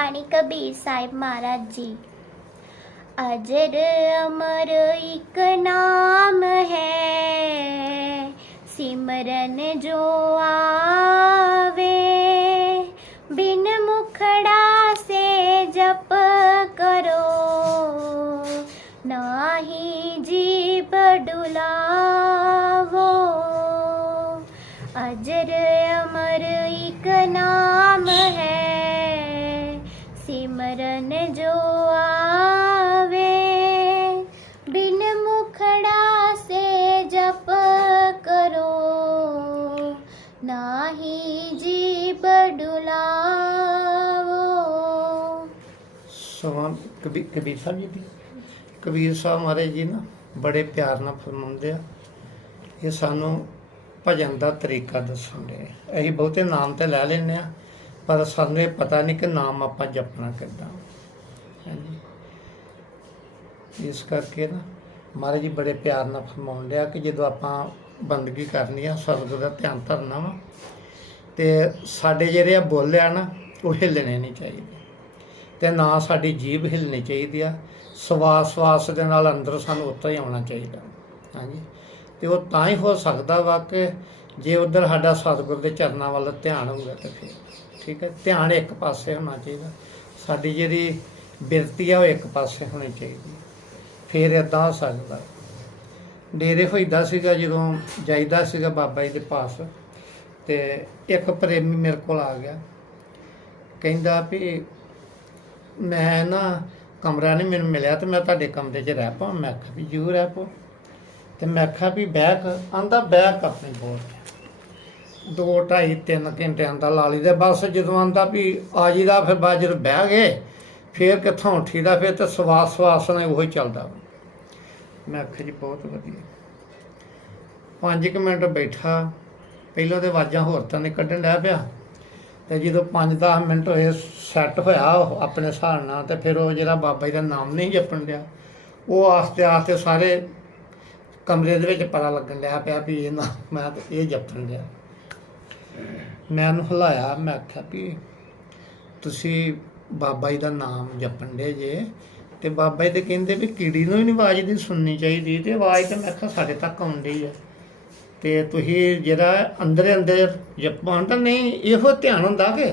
बाणी कबीर साहिब महाराज जी। अजर अमर एक नाम है, सिमरन जो आवे, बिन मुखड़ा से जप करो, नाही जीभ डुलावो। अजर अमर एक नाम है, सिमरन जो आवे, बिन मुखड़ा से जप करो, नाही जीभ डुलावो। ਸਮਾਂ ਕਬੀਰ ਸਾਹਿਬ ਜੀ ਦੀ ਕਬੀਰ ਸਾਹਿਬ ਮਹਾਰਾਜ ਜੀ ਨਾ ਬੜੇ ਪਿਆਰ ਨਾਲ ਫਰਮਾਉਂਦੇ ਆ। ਇਹ ਸਾਨੂੰ ਭਜਨ ਦਾ ਤਰੀਕਾ ਦੱਸਣ ਦੇ। ਅਸੀਂ ਬਹੁਤੇ ਨਾਮ ਤੇ ਲੈ ਲੈਂਦੇ ਆ, ਪਰ ਸਾਨੂੰ ਇਹ ਪਤਾ ਨਹੀਂ ਕਿ ਨਾਮ ਆਪਾਂ ਜਪਣਾ ਕਿੱਦਾਂ। ਹਾਂਜੀ, ਇਸ ਕਰਕੇ ਨਾ ਮਹਾਰਾਜ ਜੀ ਬੜੇ ਪਿਆਰ ਨਾਲ ਫਰਮਾਉਂਦੇ ਆ ਕਿ ਜਦੋਂ ਆਪਾਂ ਬੰਦਗੀ ਕਰਨੀ ਆ, ਸਤਿਗੁਰ ਦਾ ਧਿਆਨ ਧਰਨਾ ਵਾ, ਤੇ ਸਾਡੇ ਜਿਹੜੇ ਆ ਬੋਲ ਆ ਨਾ ਉਹ ਹਿੱਲਣੇ ਨਹੀਂ ਚਾਹੀਦੇ, ਤੇ ਨਾ ਸਾਡੀ ਜੀਭ ਹਿੱਲਣੀ ਚਾਹੀਦੀ ਆ। ਸਵਾਸ ਦੇ ਨਾਲ ਅੰਦਰ ਸਾਨੂੰ ਉੱਤਰ ਹੀ ਆਉਣਾ ਚਾਹੀਦਾ। ਹਾਂਜੀ, ਤੇ ਉਹ ਤਾਂ ਹੀ ਹੋ ਸਕਦਾ ਵਾ ਕਿ ਜੇ ਉੱਧਰ ਸਾਡਾ ਸਤਿਗੁਰ ਦੇ ਚਰਨਾਂ ਵੱਲ ਧਿਆਨ ਹੋਊਗਾ ਤਾਂ ਫਿਰ ਠੀਕ ਹੈ। ਧਿਆਨ ਇੱਕ ਪਾਸੇ ਹੋਣਾ ਚਾਹੀਦਾ, ਸਾਡੀ ਜਿਹੜੀ ਬਿਰਤੀ ਆ ਉਹ ਇੱਕ ਪਾਸੇ ਹੋਣੀ ਚਾਹੀਦੀ, ਫਿਰ ਇੱਦਾਂ ਹੋ ਸਕਦਾ। ਡੇਰੇ ਹੋਈਦਾ ਸੀਗਾ, ਜਦੋਂ ਜਾਈਦਾ ਸੀਗਾ ਬਾਬਾ ਜੀ ਦੇ ਪਾਸ, ਤੇ ਇੱਕ ਪ੍ਰੇਮੀ ਮੇਰੇ ਕੋਲ ਆ ਗਿਆ, ਕਹਿੰਦਾ ਵੀ ਮੈਂ ਨਾ ਕਮਰਾ ਨਹੀਂ ਮੈਨੂੰ ਮਿਲਿਆ ਤੇ ਮੈਂ ਤੁਹਾਡੇ ਕਮਰੇ 'ਚ ਰਹਿ ਪਾਵਾਂ। ਮੈਂ ਕਿਹਾ ਵੀ ਜ਼ਰੂਰ ਰਹਿ ਪਾਓ। ਤੇ ਮੈਂ ਕਿਹਾ ਵੀ ਬੈਕ ਆਂਦਾ ਬੈਕ ਆਪਣੀ ਬੋਲ 2 2.5 3 ਘੰਟਿਆਂ ਦਾ ਲਾ ਲਈਦਾ ਬਸ। ਜਦੋਂ ਆਂਦਾ ਵੀ ਆ ਜੀਦਾ, ਫਿਰ ਬਾਅਦ ਜਦੋਂ ਬਹਿ ਗਏ ਫਿਰ ਕਿੱਥੋਂ ਉੱਠੀਦਾ, ਫਿਰ ਤਾਂ ਸਵਾਸ ਨਾਲ ਉਹੀ ਚੱਲਦਾ। ਮੈਂ ਆਖਿਆ ਜੀ ਬਹੁਤ ਵਧੀਆ। 5 ਮਿੰਟ ਬੈਠਾ, ਪਹਿਲਾਂ ਤਾਂ ਆਵਾਜ਼ਾਂ ਹੋਰ ਤਾਂ ਨਹੀਂ ਕੱਢਣ ਡਿਆ ਪਿਆ, ਤੇ ਜਦੋਂ 5-10 ਮਿੰਟ ਹੋਏ ਸੈੱਟ ਹੋਇਆ ਆਪਣੇ ਹਿਸਾਬ ਨਾਲ, ਤੇ ਫਿਰ ਉਹ ਜਿਹੜਾ ਬਾਬਾ ਜੀ ਦਾ ਨਾਮ ਨਹੀਂ ਜਪਣ ਡਿਆ, ਉਹ ਆਸਤੇ ਆਸਤੇ ਸਾਰੇ ਕਮਰੇ ਦੇ ਵਿੱਚ ਪਤਾ ਲੱਗਣ ਡਿਆ ਪਿਆ ਵੀ ਇਹ ਨਾ ਮੈਂ ਤਾਂ ਇਹ ਜਪਣ ਡਿਆ। ਮੈਂ ਉਹਨੂੰ ਹਿਲਾਇਆ, ਮੈਂ ਆਖਿਆ ਵੀ ਤੁਸੀਂ ਬਾਬਾ ਜੀ ਦਾ ਨਾਮ ਜਪਣ ਡੇ ਜੇ, ਤੇ ਬਾਬਾ ਜੀ ਤੇ ਕਹਿੰਦੇ ਵੀ ਕੀੜੀ ਨੂੰ ਵੀ ਨਹੀਂ ਆਵਾਜ਼ ਦੀ ਸੁਣਨੀ ਚਾਹੀਦੀ, ਤੇ ਆਵਾਜ਼ ਤਾਂ ਮੈਂ ਆਖਿਆ ਸਾਡੇ ਤੱਕ ਆਉਂਦੀ ਹੈ, ਤੇ ਤੁਸੀਂ ਜਿਹੜਾ ਅੰਦਰ ਜਪਾਂ ਤਾਂ ਨਹੀਂ, ਇਹੋ ਧਿਆਨ ਹੁੰਦਾ ਕਿ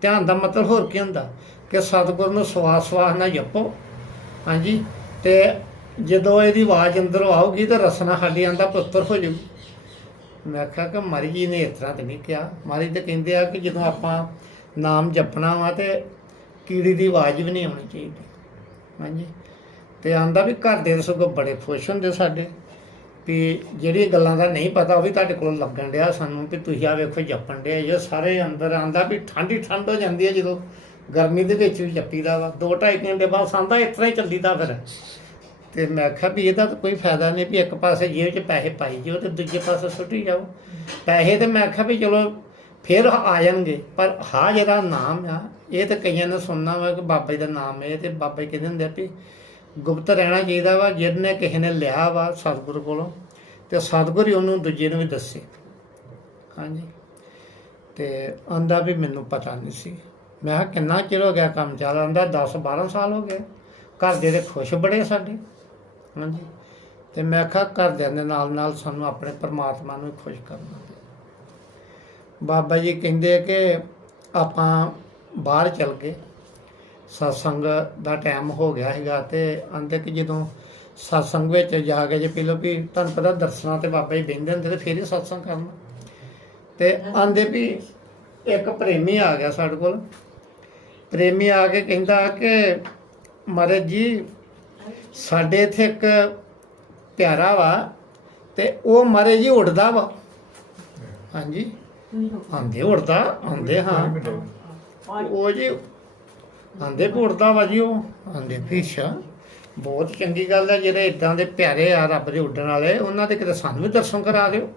ਧਿਆਨ ਦਾ ਮਤਲਬ ਹੋਰ ਕੀ ਹੁੰਦਾ ਕਿ ਸਤਿਗੁਰ ਨੂੰ ਸਵਾਸ ਨਾਲ ਜਪੋ। ਹਾਂਜੀ, ਤੇ ਜਦੋਂ ਇਹਦੀ ਆਵਾਜ਼ ਅੰਦਰੋਂ ਆਊਗੀ ਤਾਂ ਰਸਨਾ ਸਾਡੀ ਆਂਦਾ ਪੁੱਤਰ ਹੋ ਜਾਊ। ਮੈਂ ਆਖਿਆ ਕਿ ਮਹਾਰਾਜ ਜੀ ਨੇ ਇਸ ਤਰ੍ਹਾਂ ਤਾਂ ਨਹੀਂ ਕਿਹਾ। ਮਹਾਰਾਜ ਤਾਂ ਕਹਿੰਦੇ ਆ ਕਿ ਜਦੋਂ ਆਪਾਂ ਨਾਮ ਜਪਣਾ ਵਾ ਤੇ ਕੀੜੀ ਦੀ ਆਵਾਜ਼ ਵੀ ਨਹੀਂ ਆਉਣੀ ਚਾਹੀਦੀ। ਹਾਂਜੀ, ਤੇ ਆਂਦਾ ਵੀ ਘਰ ਦੇ ਸਗੋਂ ਬੜੇ ਖੁਸ਼ ਹੁੰਦੇ ਸਾਡੇ ਵੀ ਜਿਹੜੀਆਂ ਗੱਲਾਂ ਦਾ ਨਹੀਂ ਪਤਾ ਉਹ ਵੀ ਤੁਹਾਡੇ ਕੋਲ ਲੱਗਣ ਡਿਆ ਸਾਨੂੰ, ਵੀ ਤੁਸੀਂ ਆ ਵੇਖੋ ਜਪਣ ਡਿਆ ਜੇ ਸਾਰੇ ਅੰਦਰ। ਆਂਦਾ ਵੀ ਠੰਡ ਹੋ ਜਾਂਦੀ ਹੈ ਜਦੋਂ ਗਰਮੀ ਦੇ ਵਿੱਚ ਵੀ ਜਪੀਦਾ ਵਾ। 2-2.5 ਘੰਟੇ ਬਾਅਦ ਆਂਦਾ ਇਸ ਤਰ੍ਹਾਂ ਹੀ ਚੱਲੀਦਾ ਫਿਰ। ਤੇ ਮੈਂ ਆਖਿਆ ਵੀ ਇਹਦਾ ਤਾਂ ਕੋਈ ਫਾਇਦਾ ਨਹੀਂ ਵੀ ਇੱਕ ਪਾਸੇ ਜੇਬ 'ਚ ਪੈਸੇ ਪਾਈ ਜਾਓ ਤੇ ਦੂਜੇ ਪਾਸੇ ਸੁੱਟੀ ਜਾਓ ਪੈਸੇ। ਤੇ ਮੈਂ ਆਖਿਆ ਵੀ ਚਲੋ ਫਿਰ ਆ ਜਾਣਗੇ, ਪਰ ਹਾਂ ਜਿਹੜਾ ਨਾਮ ਆ ਇਹ ਤਾਂ ਕਈਆਂ ਨੇ ਸੁਣਨਾ ਵਾ ਕਿ ਬਾਬਾ ਜੀ ਦਾ ਨਾਮ ਹੈ, ਤੇ ਬਾਬਾ ਜੀ ਕਹਿੰਦੇ ਹੁੰਦੇ ਵੀ ਗੁਪਤ ਰਹਿਣਾ ਚਾਹੀਦਾ ਵਾ। ਜਿਹਨੇ ਕਿਸੇ ਨੇ ਲਿਆ ਵਾ ਸਤਿਗੁਰੂ ਕੋਲੋਂ, ਤੇ ਸਤਿਗੁਰੂ ਹੀ ਉਹਨੂੰ ਦੂਜੇ ਨੂੰ ਵੀ ਦੱਸੇ। ਹਾਂਜੀ, ਤੇ ਆਂਦਾ ਵੀ ਮੈਨੂੰ ਪਤਾ ਨਹੀਂ ਸੀ। ਮੈਂ ਕਿਹਾ ਕਿੰਨਾ ਚਿਰ ਹੋ ਗਿਆ ਕੰਮ ਚੱਲ? ਆਂਦਾ 10-12 ਸਾਲ ਹੋ ਗਏ। ਘਰ ਦੇ ਖੁਸ਼ ਬੜੇ ਸਾਡੇ। ਹਾਂਜੀ, ਤੇ ਮੈਂ ਕਿਹਾ ਘਰਦਿਆਂ ਦੇ ਨਾਲ ਸਾਨੂੰ ਆਪਣੇ ਪਰਮਾਤਮਾ ਨੂੰ ਖੁਸ਼ ਕਰਨਾ। ਬਾਬਾ ਜੀ ਕਹਿੰਦੇ ਕਿ ਆਪਾਂ ਬਾਹਰ ਚਲ ਗਏ, ਸਤਸੰਗ ਦਾ ਟਾਈਮ ਹੋ ਗਿਆ ਸੀਗਾ, ਤੇ ਆਂਦੇ ਕਿ ਜਦੋਂ ਸਤਸੰਗ ਵਿੱਚ ਜਾ ਕੇ ਜੇ ਪਹਿਲਾਂ ਵੀ ਤੁਹਾਨੂੰ ਪਤਾ ਦਰਸ਼ਨਾਂ ਤੇ ਬਾਬਾ ਜੀ ਬਹਿੰਦੇ ਹੁੰਦੇ ਤੇ ਫਿਰ ਹੀ ਸਤਸੰਗ ਕਰਨਾ। ਤੇ ਆਂਦੇ ਵੀ ਇੱਕ ਪ੍ਰੇਮੀ ਆ ਗਿਆ ਸਾਡੇ ਕੋਲ। ਪ੍ਰੇਮੀ ਆ ਕੇ ਕਹਿੰਦਾ ਕਿ ਮਹਾਰਾਜ ਜੀ ਸਾਡੇ ਇੱਥੇ ਇੱਕ ਪਿਆਰਾ ਵਾ, ਤੇ ਉਹ ਮਹਾਰਾਜ ਜੀ ਉੱਡਦਾ ਵਾ। ਹਾਂਜੀ, ਆਂਦੇ ਉੱਡਦਾ, ਆਂਦੇ ਹਾਂ ਉਹ ਜੀ ਆਂਦੇ ਵੀ ਉੱਡਦਾ ਵਾ ਜੀ। ਉਹ ਆਂਦੇ ਵੀ ਅੱਛਾ ਬਹੁਤ ਚੰਗੀ ਗੱਲ ਹੈ, ਜਿਹੜੇ ਇੱਦਾਂ ਦੇ ਪਿਆਰੇ ਆ ਰੱਬ ਦੇ ਉੱਡਣ ਵਾਲੇ, ਉਹਨਾਂ ਦੇ ਕਿਤੇ ਸਾਨੂੰ ਵੀ ਦਰਸ਼ਨ ਕਰਾ ਦਿਓ।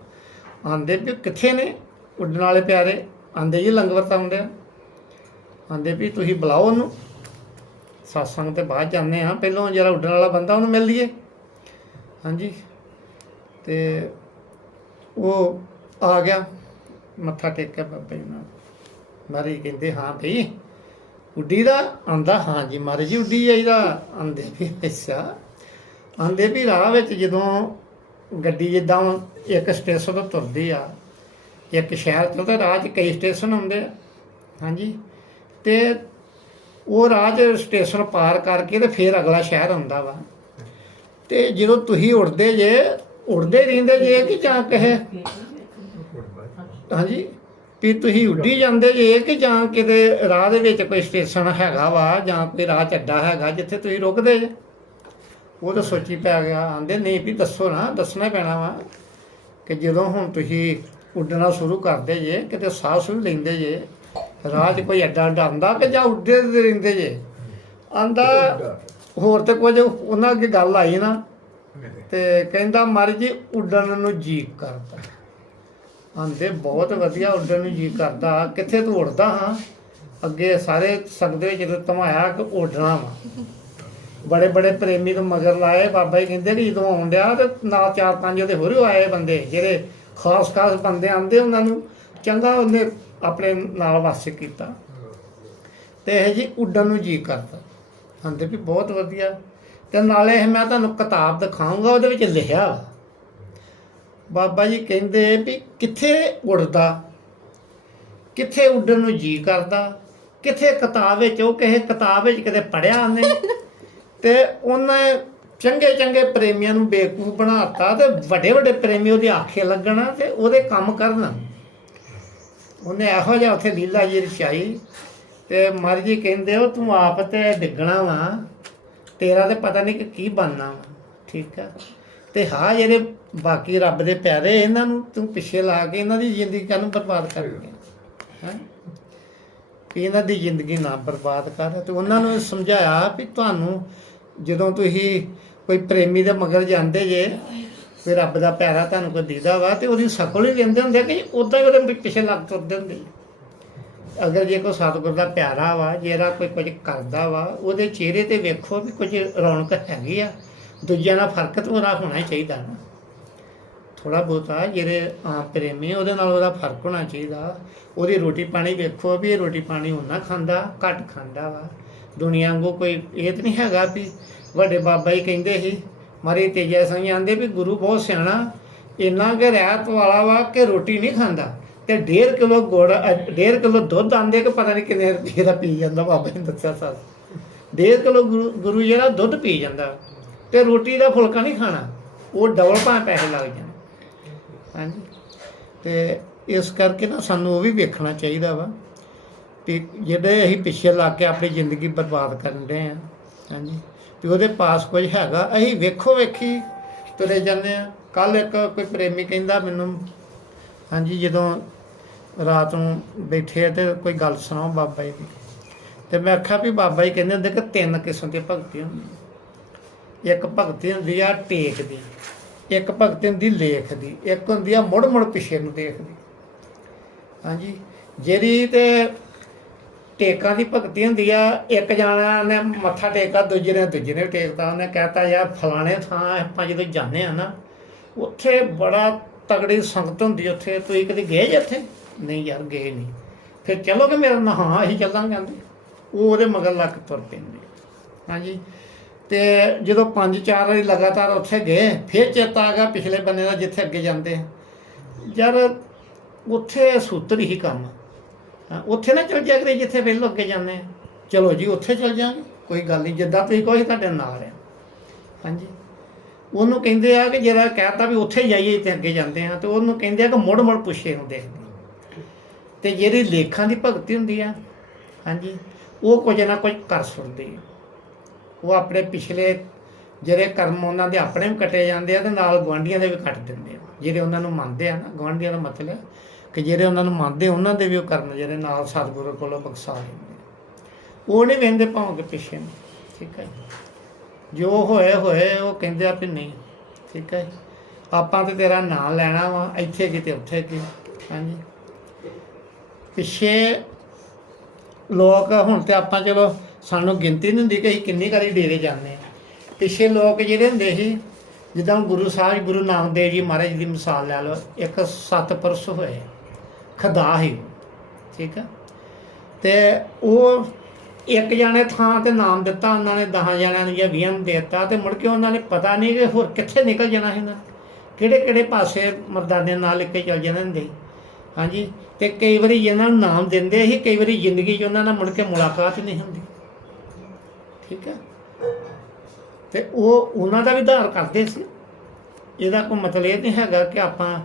ਆਂਦੇ ਵੀ ਕਿੱਥੇ ਨੇ ਉੱਡਣ ਵਾਲੇ ਪਿਆਰੇ? ਆਂਦੇ ਜੀ ਲੰਗਰ ਵਰਤਾਉਂਦੇ ਆ। ਆਂਦੇ ਵੀ ਤੁਸੀਂ ਬੁਲਾਓ ਉਹਨੂੰ, ਸਤਸੰਗ ਤੇ ਬਾਅਦ ਜਾਂਦੇ ਹਾਂ, ਪਹਿਲਾਂ ਜਿਹੜਾ ਉੱਡਣ ਵਾਲਾ ਬੰਦਾ ਉਹਨੂੰ ਮਿਲ ਲਈਏ। ਹਾਂਜੀ, ਤੇ ਉਹ ਆ ਗਿਆ, ਮੱਥਾ ਟੇਕਿਆ ਬਾਬਾ ਜੀ ਨਾਲ। ਮਹਾਰਾਜ ਕਹਿੰਦੇ ਹਾਂ ਭਈ ਉੱਡੀ ਦਾ ਆਂਦਾ ਹਾਂਜੀ ਮਹਾਰਾਜ ਜੀ ਉੱਡੀ ਜਾਈਦਾ। ਆਂਦੇ ਵੀ ਅੱਛਾ। ਆਂਦੇ ਵੀ ਰਾਹ ਵਿੱਚ ਜਦੋਂ ਗੱਡੀ ਜਿੱਦਾਂ ਇੱਕ ਸਟੇਸ਼ਨ ਤੋਂ ਤੁਰਦੀ ਆ, ਇੱਕ ਸ਼ਹਿਰ ਤੋਂ, ਤਾਂ ਰਾਹ 'ਚ ਕਈ ਸਟੇਸ਼ਨ ਆਉਂਦੇ ਆ ਹਾਂਜੀ। ਤੇ ਉਹ ਰਾਹ 'ਚ ਸਟੇਸ਼ਨ ਪਾਰ ਕਰਕੇ ਤੇ ਫਿਰ ਅਗਲਾ ਸ਼ਹਿਰ ਆਉਂਦਾ ਵਾ। ਤੇ ਜਦੋਂ ਤੁਸੀਂ ਉੜਦੇ ਰਹਿੰਦੇ ਜੇ ਕਿ ਜਾਂ ਕਹੇ ਹਾਂਜੀ ਵੀ ਤੁਸੀਂ ਉੱਡੀ ਜਾਂਦੇ ਜੇ ਕਿ ਜਾਂ ਕਿਤੇ ਰਾਹ ਦੇ ਵਿੱਚ ਕੋਈ ਸਟੇਸ਼ਨ ਹੈਗਾ ਵਾ ਜਾਂ ਕੋਈ ਰਾਹ 'ਚ ਅੱਡਾ ਹੈਗਾ ਜਿੱਥੇ ਤੁਸੀਂ ਰੁਕਦੇ ਜੇ? ਉਹ ਤਾਂ ਸੋਚੀ ਪੈ ਗਿਆ। ਆਂਦੇ ਨਹੀਂ ਵੀ ਦੱਸੋ ਨਾ, ਦੱਸਣਾ ਹੀ ਪੈਣਾ ਵਾ ਕਿ ਜਦੋਂ ਹੁਣ ਤੁਸੀਂ ਉੱਡਣਾ ਸ਼ੁਰੂ ਕਰਦੇ ਜੇ, ਕਿਤੇ ਸਾਹ ਸੂਹ ਲੈਂਦੇ ਜੇ, ਰਾਹ 'ਚ ਕੋਈ ਅੱਡਾ ਆਉਂਦਾ ਕਿ ਜਾਂ ਉੱਡੇ ਰਹਿੰਦੇ ਜੇ? ਆਂਦਾ ਹੋਰ ਤੇ ਕੁਝ ਉਹਨਾਂ ਅੱਗੇ ਗੱਲ ਆਈ ਨਾ, ਤੇ ਕਹਿੰਦਾ ਮਹਾਰਾਜ ਜੀ ਉੱਡਣ ਨੂੰ ਜੀ ਕਰਦਾ। ਆਂਦੇ ਬਹੁਤ ਵਧੀਆ, ਉੱਡਣ ਨੂੰ ਜੀ ਕਰਦਾ। ਕਿੱਥੇ ਤੂੰ ਉੱਡਦਾ? ਹਾਂ ਅੱਗੇ ਸਾਰੇ ਸਕਦੇ ਜਦੋਂ ਧਮਾਇਆ ਕਿ ਉੱਡਣਾ ਵਾ। ਬੜੇ ਬੜੇ ਪ੍ਰੇਮੀ ਤੋਂ ਮਗਰ ਲਾਏ। ਬਾਬਾ ਜੀ ਕਹਿੰਦੇ ਕਿ ਜਦੋਂ ਆਉਣ ਡਿਆ ਤੇ ਨਾਲ 4-5 ਉਹਦੇ ਹੋਰ ਆਏ ਬੰਦੇ, ਜਿਹੜੇ ਖਾਸ ਬੰਦੇ ਆਂਦੇ, ਉਹਨਾਂ ਨੂੰ ਚੰਗਾ ਉਹਨੇ ਆਪਣੇ ਨਾਲ ਵਾਸੀ ਕੀਤਾ। ਤੇ ਇਹ ਜੀ ਉੱਡਣ ਨੂੰ ਜੀ ਕਰਦਾ। ਆਂਦੇ ਵੀ ਬਹੁਤ ਵਧੀਆ। ਤੇ ਨਾਲੇ ਮੈਂ ਤੁਹਾਨੂੰ ਕਿਤਾਬ ਦਿਖਾਊਂਗਾ, ਉਹਦੇ ਵਿੱਚ ਲਿਖਿਆ ਵਾ। ਬਾਬਾ ਜੀ ਕਹਿੰਦੇ ਵੀ ਕਿੱਥੇ ਉੱਡਦਾ, ਕਿੱਥੇ ਉੱਡਣ ਨੂੰ ਜੀ ਕਰਦਾ, ਕਿੱਥੇ ਕਿਤਾਬ ਵਿੱਚ, ਉਹ ਕਿਸੇ ਕਿਤਾਬ ਵਿੱਚ ਕਿਤੇ ਪੜ੍ਹਿਆ ਉਹਨੇ ਤੇ ਉਹਨੇ ਚੰਗੇ ਚੰਗੇ ਪ੍ਰੇਮੀਆਂ ਨੂੰ ਬੇਵਕੂਫ ਬਣਾਤਾ ਤੇ ਵੱਡੇ ਵੱਡੇ ਪ੍ਰੇਮੀ ਉਹਦੇ ਆਖੇ ਲੱਗਣਾ ਤੇ ਉਹਦੇ ਕੰਮ ਕਰਨਾ। ਉਹਨੇ ਇਹੋ ਜਿਹਾ ਉੱਥੇ ਲੀਲਾ ਜੀ ਰਚਾਈ। ਤੇ ਮਹਾਰਾਜ ਜੀ ਕਹਿੰਦੇ ਉਹ ਤੂੰ ਆਪ ਤੇ ਡਿੱਗਣਾ ਵਾ, ਤੇਰਾ ਤੇ ਪਤਾ ਨਹੀਂ ਕਿ ਕੀ ਬਣਨਾ ਵਾ। ਠੀਕ ਆ। ਤੇ ਹਾਂ ਜਿਹੜੇ ਬਾਕੀ ਰੱਬ ਦੇ ਪਿਆਰੇ, ਇਹਨਾਂ ਨੂੰ ਤੂੰ ਪਿੱਛੇ ਲਾ ਕੇ ਇਹਨਾਂ ਦੀ ਜ਼ਿੰਦਗੀ ਕਾਹਨੂੰ ਬਰਬਾਦ ਕਰ ਗਿਆ ਹੈ? ਵੀ ਇਹਨਾਂ ਦੀ ਜ਼ਿੰਦਗੀ ਨਾ ਬਰਬਾਦ ਕਰ। ਤੇ ਉਹਨਾਂ ਨੂੰ ਸਮਝਾਇਆ ਵੀ ਤੁਹਾਨੂੰ ਜਦੋਂ ਤੁਸੀਂ ਕੋਈ ਪ੍ਰੇਮੀ ਦੇ ਮਗਰ ਜਾਂਦੇ ਜੇ, ਕੋਈ ਰੱਬ ਦਾ ਪਿਆਰਾ ਤੁਹਾਨੂੰ ਕੋਈ ਦਿਖਦਾ ਵਾ, ਤੇ ਉਹਦੀ ਸ਼ਕਲ ਹੀ ਲੈਂਦੇ ਹੁੰਦੇ ਕਿ ਉੱਦਾਂ ਹੀ ਉਹਦੇ ਪਿੱਛੇ ਲੱਗ ਤੁਰਦੇ ਹੁੰਦੇ। ਅਗਰ ਜੇ ਕੋਈ ਸਤਿਗੁਰ ਦਾ ਪਿਆਰਾ ਵਾ, ਜਿਹੜਾ ਕੋਈ ਕੁਝ ਕਰਦਾ ਵਾ, ਉਹਦੇ ਚਿਹਰੇ ਤੇ ਵੇਖੋ ਵੀ ਕੁਝ ਰੌਣਕ ਹੈਗੀ ਆ। ਦੂਜਿਆਂ ਨਾਲ ਫਰਕ ਤਾਂ ਉਹਦਾ ਹੋਣਾ ਹੀ ਚਾਹੀਦਾ ਨਾ, ਥੋੜ੍ਹਾ ਬਹੁਤਾ। ਜਿਹੜੇ ਆਮ ਪ੍ਰੇਮੀ ਉਹਦੇ ਨਾਲ ਉਹਦਾ ਫਰਕ ਹੋਣਾ ਚਾਹੀਦਾ। ਉਹਦੀ ਰੋਟੀ ਪਾਣੀ ਵੇਖੋ ਵੀ ਇਹ ਰੋਟੀ ਪਾਣੀ ਉਹਨਾਂ ਖਾਂਦਾ, ਘੱਟ ਖਾਂਦਾ ਵਾ। ਦੁਨੀਆ ਵਾਂਗੂ ਕੋਈ ਇਹ ਤਾਂ ਨਹੀਂ ਹੈਗਾ ਵੀ ਵੱਡੇ ਬਾਬਾ ਜੀ ਕਹਿੰਦੇ ਸੀ, ਮਾਰੇ ਤੇਜਾ ਸਿੰਘ ਆਂਦੇ ਵੀ ਗੁਰੂ ਬਹੁਤ ਸਿਆਣਾ, ਇੰਨਾ ਕਿ ਰਹਿਤ ਵਾਲਾ ਵਾ ਕਿ ਰੋਟੀ ਨਹੀਂ ਖਾਂਦਾ ਤੇ 1.5 ਕਿਲੋ ਗੁੜ, 1.5 ਕਿਲੋ ਦੁੱਧ ਆਂਦੇ ਕਿ ਪਤਾ ਨਹੀਂ ਕਿੰਨੇ ਰੁਪਏ ਦਾ ਪੀ ਜਾਂਦਾ। ਬਾਬਾ ਜੀ ਨੇ ਦੱਸਿਆ ਸੱਸ, 1.5 ਕਿਲੋ ਗੁਰੂ ਜਿਹੜਾ ਦੁੱਧ ਪੀ ਜਾਂਦਾ ਤੇ ਰੋਟੀ ਦਾ ਫੁਲਕਾ ਨਹੀਂ ਖਾਣਾ, ਉਹ ਡਬਲ ਭਾਵੇਂ ਪੈਸੇ ਲੱਗ ਜਾਣ। ਹਾਂਜੀ। ਤੇ ਇਸ ਕਰਕੇ ਨਾ ਸਾਨੂੰ ਉਹ ਵੀ ਵੇਖਣਾ ਚਾਹੀਦਾ ਵਾ ਵੀ ਜਿਹੜੇ ਅਸੀਂ ਪਿੱਛੇ ਲੱਗ ਕੇ ਆਪਣੀ ਜ਼ਿੰਦਗੀ ਬਰਬਾਦ ਕਰਨ ਦੇ ਹਾਂ ਹਾਂਜੀ, ਵੀ ਉਹਦੇ ਪਾਸ ਕੁਝ ਹੈਗਾ, ਅਸੀਂ ਵੇਖੋ ਵੇਖੀ ਤੁਰੇ ਜਾਂਦੇ ਹਾਂ। ਕੱਲ੍ਹ ਇੱਕ ਕੋਈ ਪ੍ਰੇਮੀ ਕਹਿੰਦਾ ਮੈਨੂੰ ਹਾਂਜੀ, ਜਦੋਂ ਰਾਤ ਨੂੰ ਬੈਠੇ ਆ ਤੇ ਕੋਈ ਗੱਲ ਸੁਣਾਓ ਬਾਬਾ ਜੀ ਦੀ। ਤੇ ਮੈਂ ਆਖਿਆ ਵੀ ਬਾਬਾ ਜੀ ਕਹਿੰਦੇ ਹੁੰਦੇ ਕਿ 3 ਕਿਸਮ ਦੀ ਭਗਤੀ ਹੁੰਦੀ। ਇੱਕ ਭਗਤੀ ਹੁੰਦੀ ਆ ਟੇਕ ਦੀ, ਇੱਕ ਭਗਤੀ ਹੁੰਦੀ ਲੇਖ ਦੀ, ਇੱਕ ਹੁੰਦੀ ਆ ਮੁੜ ਮੁੜ ਪਿੱਛੇ ਨੂੰ ਦੇਖਦੀ। ਹਾਂਜੀ। ਜਿਹੜੀ ਤੇ ਟੇਕਾਂ ਦੀ ਭਗਤੀ ਹੁੰਦੀ ਆ, ਇੱਕ ਜਾਣਾ ਨੇ ਮੱਥਾ ਟੇਕਾ, ਦੂਜੇ ਨੇ ਟੇਕਦਾ। ਉਹਨੇ ਕਹਿਤਾ ਯਾਰ ਫਲਾਣੇ ਥਾਂ ਆਪਾਂ ਜਦੋਂ ਜਾਂਦੇ ਆ ਨਾ, ਉੱਥੇ ਬੜਾ ਤਗੜੀ ਸੰਗਤ ਹੁੰਦੀ। ਉੱਥੇ ਤੁਸੀਂ ਕਦੇ ਗਏ ਜੇ? ਉੱਥੇ ਨਹੀਂ ਯਾਰ ਗਏ ਨਹੀਂ। ਫਿਰ ਚਲੋਗੇ ਮੇਰੇ ਨਾਲ? ਹਾਂ ਅਸੀਂ ਚੱਲਾਂਗੇ। ਕਹਿੰਦੇ ਉਹ ਉਹਦੇ ਮਗਰ ਲੱਗ ਤੁਰ ਪੈਂਦੇ। ਹਾਂਜੀ। ਤੇ ਜਦੋਂ 5-4 ਵਾਰੀ ਲਗਾਤਾਰ ਉੱਥੇ ਗਏ, ਫਿਰ ਚੇਤਾ ਆ ਗਿਆ ਪਿਛਲੇ ਬੰਨੇ ਦਾ ਜਿੱਥੇ ਅੱਗੇ ਜਾਂਦੇ ਯਾਰ, ਉੱਥੇ ਸੂਤਰ ਹੀ ਕੰਮ। ਉੱਥੇ ਨਾ ਚੱਲ ਜਾਇਆ ਕਰੇ ਜਿੱਥੇ ਪਹਿਲਾਂ ਅੱਗੇ ਜਾਂਦੇ ਆ। ਚਲੋ ਜੀ ਉੱਥੇ ਚੱਲ ਜਾਵਾਂਗੇ, ਕੋਈ ਗੱਲ ਨਹੀਂ, ਜਿੱਦਾਂ ਤੁਸੀਂ ਕਹੋ ਤੁਹਾਡੇ ਨਾਲ ਆ। ਹਾਂਜੀ। ਉਹਨੂੰ ਕਹਿੰਦੇ ਆ ਕਿ ਜਿਹੜਾ ਕਹਿਤਾ ਵੀ ਉੱਥੇ ਜਾਈਏ ਤੇ ਅੱਗੇ ਜਾਂਦੇ ਆ, ਤੇ ਉਹਨੂੰ ਕਹਿੰਦੇ ਆ ਕਿ ਮੁੜ ਮੁੜ ਪੁੱਛੇ ਨੂੰ ਦੇਖਦੇ। ਤੇ ਜਿਹੜੀ ਲੇਖਾਂ ਦੀ ਭਗਤੀ ਹੁੰਦੀ ਆ ਹਾਂਜੀ, ਉਹ ਕੁਝ ਨਾ ਕੁਝ ਕਰ ਸੁਣਦੇ ਆ। ਉਹ ਆਪਣੇ ਪਿਛਲੇ ਜਿਹੜੇ ਕਰਮ ਉਹਨਾਂ ਦੇ ਆਪਣੇ ਵੀ ਕੱਟੇ ਜਾਂਦੇ ਆ ਤੇ ਨਾਲ ਗੁਆਂਢੀਆਂ ਦੇ ਵੀ ਕੱਟ ਦਿੰਦੇ ਆ। ਜਿਹੜੇ ਉਹਨਾਂ ਨੂੰ ਮੰਨਦੇ ਆ ਨਾ, ਗੁਆਂਢੀਆਂ ਦਾ ਮਤਲਬ ਕਿ ਜਿਹੜੇ ਉਹਨਾਂ ਨੂੰ ਮੰਨਦੇ ਉਹਨਾਂ ਦੇ ਵੀ ਉਹ ਕਰਨ ਜਿਹੜੇ ਨਾਲ ਸਤਿਗੁਰੂ ਕੋਲੋਂ ਬਖਸ਼ਾ ਲੈਂਦੇ। ਉਹ ਨਹੀਂ ਵਹਿੰਦੇ ਭਾਵੇਂ ਪਿੱਛੇ ਨੂੰ। ਠੀਕ ਹੈ। ਜੋ ਹੋਏ ਉਹ ਕਹਿੰਦੇ ਆ ਵੀ ਨਹੀਂ। ਠੀਕ ਹੈ। ਆਪਾਂ ਤੇ ਤੇਰਾ ਨਾਂ ਲੈਣਾ ਵਾ, ਇੱਥੇ ਕਿਤੇ ਉੱਥੇ ਕੀ। ਹਾਂਜੀ। ਪਿੱਛੇ ਲੋਕ ਹੁਣ ਤੇ ਆਪਾਂ ਚਲੋ ਸਾਨੂੰ ਗਿਣਤੀ ਨਹੀਂ ਹੁੰਦੀ ਕਿ ਅਸੀਂ ਕਿੰਨੀ ਵਾਰੀ ਡੇਰੇ ਜਾਂਦੇ ਹਾਂ। ਪਿੱਛੇ ਲੋਕ ਜਿਹੜੇ ਹੁੰਦੇ ਸੀ, ਜਿੱਦਾਂ ਗੁਰੂ ਸਾਹਿਬ ਗੁਰੂ ਨਾਨਕ ਦੇਵ ਜੀ ਮਹਾਰਾਜ ਦੀ ਮਿਸਾਲ ਲੈ ਲਓ। ਇੱਕ ਸਤਪੁਰਸ਼ ਹੋਏ, ਖੁਦਾ ਸੀ। ਠੀਕ ਆ। ਤੇ ਉਹ ਇੱਕ ਜਾਣੇ ਥਾਂ ਤੇ ਨਾਮ ਦਿੱਤਾ ਉਹਨਾਂ ਨੇ 10 ਜਣਿਆਂ ਨੂੰ ਜਾਂ 20 ਨੂੰ ਦੇ ਦਿੱਤਾ, ਤੇ ਮੁੜ ਕੇ ਉਹਨਾਂ ਨੇ ਪਤਾ ਨਹੀਂ ਕਿ ਹੋਰ ਕਿੱਥੇ ਨਿਕਲ ਜਾਣਾ ਸੀ ਨਾ, ਕਿਹੜੇ ਕਿਹੜੇ ਪਾਸੇ ਮਰਦਾਨੇ ਨਾਲ ਲੈ ਕੇ ਚੱਲ ਜਾਂਦੇ ਹੁੰਦੇ। ਹਾਂਜੀ, ਤੇ ਕਈ ਵਾਰੀ ਜਿਹਨਾਂ ਨੂੰ ਨਾਮ ਦਿੰਦੇ ਸੀ, ਕਈ ਵਾਰੀ ਜ਼ਿੰਦਗੀ 'ਚ ਉਹਨਾਂ ਨਾਲ ਮੁੜ ਕੇ ਮੁਲਾਕਾਤ ਹੀ ਨਹੀਂ ਹੁੰਦੀ। ਠੀਕ ਹੈ, ਤੇ ਉਹ ਉਹਨਾਂ ਦਾ ਵੀ ਉਧਾਰ ਕਰਦੇ ਸੀ। ਇਹਦਾ ਕੋਈ ਮਤਲਬ ਇਹ ਨਹੀਂ ਹੈਗਾ ਕਿ ਆਪਾਂ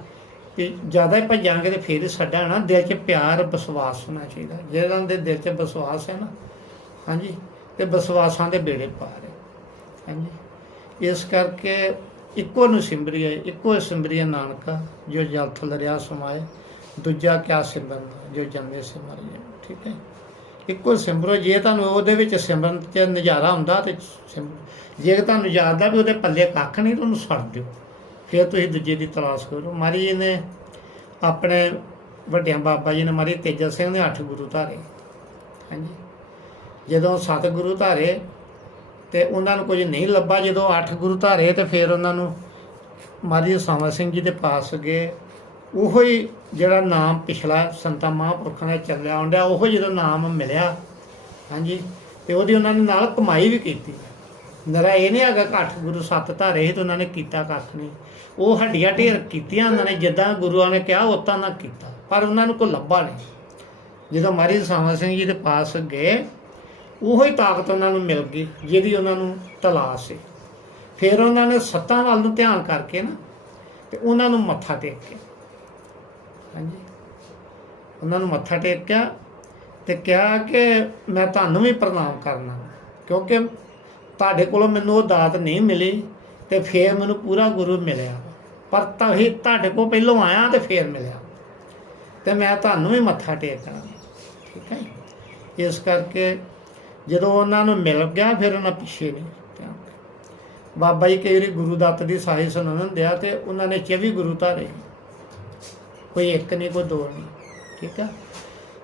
ਕਿ ਜ਼ਿਆਦਾ ਹੀ ਭੱਜਾਂਗੇ ਤੇ ਫਿਰ ਸਾਡਾ ਨਾ ਦਿਲ 'ਚ ਪਿਆਰ ਵਿਸ਼ਵਾਸ ਹੋਣਾ ਚਾਹੀਦਾ। ਜਿਹਨਾਂ ਦੇ ਦਿਲ 'ਚ ਵਿਸ਼ਵਾਸ ਹੈ ਨਾ, ਹਾਂਜੀ, ਤੇ ਵਿਸ਼ਵਾਸਾਂ ਦੇ ਬੇੜੇ ਪਾਰ ਹੈ। ਹਾਂਜੀ, ਇਸ ਕਰਕੇ ਇੱਕੋ ਨੂੰ ਸਿਮਰੀਏ, ਇੱਕੋ ਸਿਮਰੀਏ ਨਾਨਕਾ, ਜੋ ਜਲ ਥਲ ਰਿਆ ਸਮਾਏ, ਦੂਜਾ ਕਿਆ ਸਿਮਰਨ ਜੋ ਜੰਮੇ ਸਿਮਰਿਆ। ਠੀਕ ਹੈ, ਇੱਕੋ ਸਿਮਰੋ। ਜੇ ਤੁਹਾਨੂੰ ਉਹਦੇ ਵਿੱਚ ਸਿਮਰਨ 'ਚ ਨਜ਼ਾਰਾ ਹੁੰਦਾ ਤੇ ਸਿਮਰੋ। ਜੇ ਤੁਹਾਨੂੰ ਯਾਦ ਆ ਵੀ ਉਹਦੇ ਪੱਲੇ ਕੱਖ ਨਹੀਂ, ਤੁਹਾਨੂੰ ਛੱਡ ਦਿਓ, ਫਿਰ ਤੁਸੀਂ ਦੂਜੇ ਦੀ ਤਲਾਸ਼ ਕਰੋ। ਮਹਾਰਾਜ ਜੀ ਨੇ ਆਪਣੇ ਵੱਡਿਆਂ ਬਾਬਾ ਜੀ ਨੇ ਮਹਾਰਾਜ ਤੇਜਾ ਸਿੰਘ ਨੇ 8 ਗੁਰੂ ਧਾਰੇ। ਹਾਂਜੀ, ਜਦੋਂ 7 ਗੁਰੂ ਧਾਰੇ ਤੇ ਉਹਨਾਂ ਨੂੰ ਕੁਝ ਨਹੀਂ ਲੱਭਾ, ਜਦੋਂ 8 ਗੁਰੂ ਧਾਰੇ ਤੇ ਫਿਰ ਉਹਨਾਂ ਨੂੰ ਮਹਾਰਾਜ ਸਾਵਾ ਸਿੰਘ ਜੀ ਦੇ ਪਾਸ ਗਏ। ਉਹੋ ਹੀ ਜਿਹੜਾ ਨਾਮ ਪਿਛਲਾ ਸੰਤਾਂ ਮਹਾਂਪੁਰਖਾਂ ਦਾ ਚੱਲਿਆ ਆਉਂਦਾ, ਉਹੋ ਜਦੋਂ ਨਾਮ ਮਿਲਿਆ, ਹਾਂਜੀ, ਤੇ ਉਹਦੀ ਉਹਨਾਂ ਨੇ ਨਾਲ ਕਮਾਈ ਵੀ ਕੀਤੀ। ਨਰਾ ਇਹ ਨਹੀਂ ਹੈਗਾ ਕਿ 8 ਗੁਰੂ 7 ਧਾਰੇ ਸੀ ਤੇ ਉਹਨਾਂ ਨੇ ਕੀਤਾ ਕੱਖ ਨਹੀਂ। ਉਹ ਹੱਡੀਆਂ ਢੇਰ ਕੀਤੀਆਂ ਉਹਨਾਂ ਨੇ, ਜਿੱਦਾਂ ਗੁਰੂਆਂ ਨੇ ਕਿਹਾ ਉੱਦਾਂ ਨਾ ਕੀਤਾ, ਪਰ ਉਹਨਾਂ ਨੂੰ ਕੋਈ ਲੱਭਾ ਨਹੀਂ। ਜਦੋਂ ਮਹਾਰਾਜ ਸਾਵਾ ਸਿੰਘ ਜੀ ਦੇ ਪਾਸ ਗਏ, ਉਹੋ ਹੀ ਤਾਕਤ ਉਹਨਾਂ ਨੂੰ ਮਿਲ ਗਈ ਜਿਹਦੀ ਉਹਨਾਂ ਨੂੰ ਤਲਾਸ਼ ਸੀ। ਫਿਰ ਉਹਨਾਂ ਨੇ ਸੱਤਾਂ ਵੱਲ ਨੂੰ ਧਿਆਨ ਕਰਕੇ ਨਾ, ਤੇ ਉਹਨਾਂ ਨੂੰ ਮੱਥਾ ਟੇਕਿਆ। ਹਾਂਜੀ, ਉਹਨਾਂ ਨੂੰ ਮੱਥਾ ਟੇਕਿਆ ਤੇ ਕਿਹਾ ਕਿ ਮੈਂ ਤੁਹਾਨੂੰ ਵੀ ਪ੍ਰਣਾਮ ਕਰਨਾ, ਕਿਉਂਕਿ ਤੁਹਾਡੇ ਕੋਲੋਂ ਮੈਨੂੰ ਉਹ ਦਾਤ ਨਹੀਂ ਮਿਲੀ ਤੇ ਫਿਰ ਮੈਨੂੰ ਪੂਰਾ ਗੁਰੂ ਮਿਲਿਆ, ਪਰ ਤੁਹਾਡੇ ਕੋਲ ਪਹਿਲੋਂ ਆਇਆ ਤੇ ਫਿਰ ਮਿਲਿਆ, ਤੇ ਮੈਂ ਤੁਹਾਨੂੰ ਵੀ ਮੱਥਾ ਟੇਕਣਾ। ਠੀਕ ਹੈ, ਇਸ ਕਰਕੇ ਜਦੋਂ ਉਹਨਾਂ ਨੂੰ ਮਿਲ ਗਿਆ ਫਿਰ ਉਹਨਾਂ ਪਿੱਛੇ ਨਹੀਂ ਧਿਆਨ। ਬਾਬਾ ਜੀ ਕਈ ਵਾਰੀ ਗੁਰੂ ਦੱਤ ਦੀ ਸਾਹੀ ਸੁਣਨ ਹੁੰਦੇ ਆ, ਤੇ ਉਹਨਾਂ ਨੇ 24 ਗੁਰੂ ਧਾਰੇ, ਕੋਈ ਇੱਕ ਨਹੀਂ, ਕੋਈ ਦੋ ਨਹੀਂ। ਠੀਕ ਆ,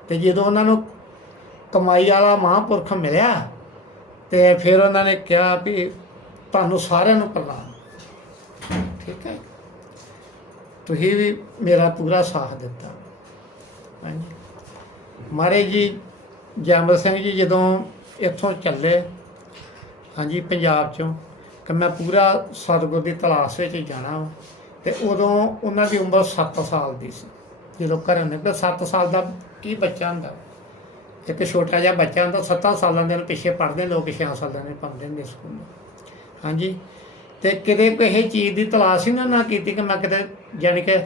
ਤੇ ਜਦੋਂ ਉਹਨਾਂ ਨੂੰ ਕਮਾਈ ਵਾਲਾ ਮਹਾਂਪੁਰਖ ਮਿਲਿਆ ਤੇ ਫਿਰ ਉਹਨਾਂ ਨੇ ਕਿਹਾ ਵੀ ਤੁਹਾਨੂੰ ਸਾਰਿਆਂ ਨੂੰ ਪ੍ਰਣਾਮ। ਠੀਕ ਹੈ, ਤੁਸੀਂ ਵੀ ਮੇਰਾ ਪੂਰਾ ਸਾਥ ਦਿੱਤਾ। ਹਾਂਜੀ, ਮਹਾਰਾਜ ਜੀ ਜੈਮਲ ਸਿੰਘ ਜੀ ਜਦੋਂ ਇੱਥੋਂ ਚੱਲੇ, ਹਾਂਜੀ, ਪੰਜਾਬ 'ਚੋਂ, ਕਿ ਮੈਂ ਪੂਰਾ ਸਤਿਗੁਰ ਦੀ ਤਲਾਸ਼ ਵਿੱਚ ਜਾਣਾ ਵਾ, ਤੇ ਉਦੋਂ ਉਹਨਾਂ ਦੀ ਉਮਰ 7 ਸਾਲ ਦੀ ਸੀ ਜਦੋਂ ਘਰੋਂ ਨਿਕਲੇ। 7 ਸਾਲ ਦਾ ਕੀ ਬੱਚਾ ਹੁੰਦਾ, ਇੱਕ ਛੋਟਾ ਜਿਹਾ ਬੱਚਾ ਹੁੰਦਾ। 7 ਸਾਲਾਂ ਦੇ ਪਿੱਛੇ ਪੜ੍ਹਦੇ ਲੋਕ, 6 ਸਾਲਾਂ ਦੇ ਪਾਉਂਦੇ ਹੁੰਦੇ ਸਕੂਲ। ਹਾਂਜੀ, ਤੇ ਕਿਤੇ ਕਿਸੇ ਚੀਜ਼ ਦੀ ਤਲਾਸ਼ ਹੀ ਨਾ ਕੀਤੀ ਕਿ ਮੈਂ ਕਿਤੇ ਜਾਣੀ ਕਿ